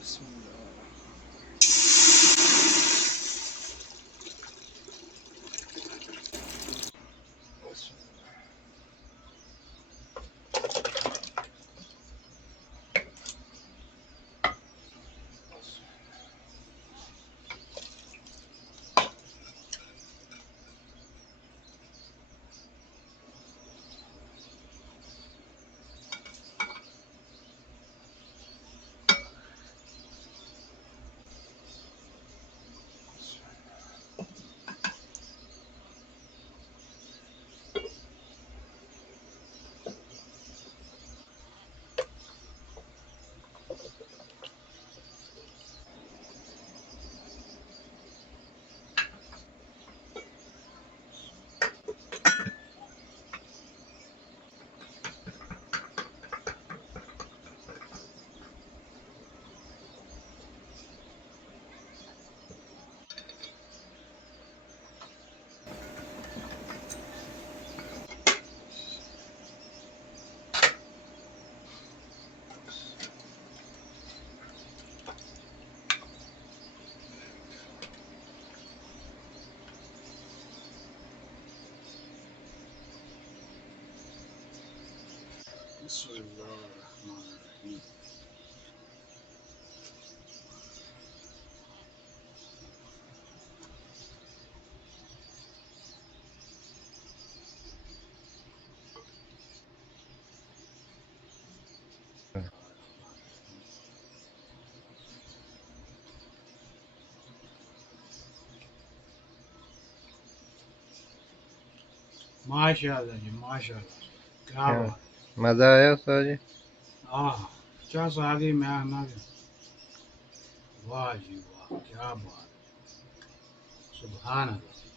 بسم الله. بسم بسم الله الرحمن الرحیم. माशाल्लाह जी माशाल्लाह, क्या क्या बात मजा आया उस्ताद जी? है। क्या आगे मैं आना भी। वाह जी वाह, क्या बात है। सुभान अल्लाह।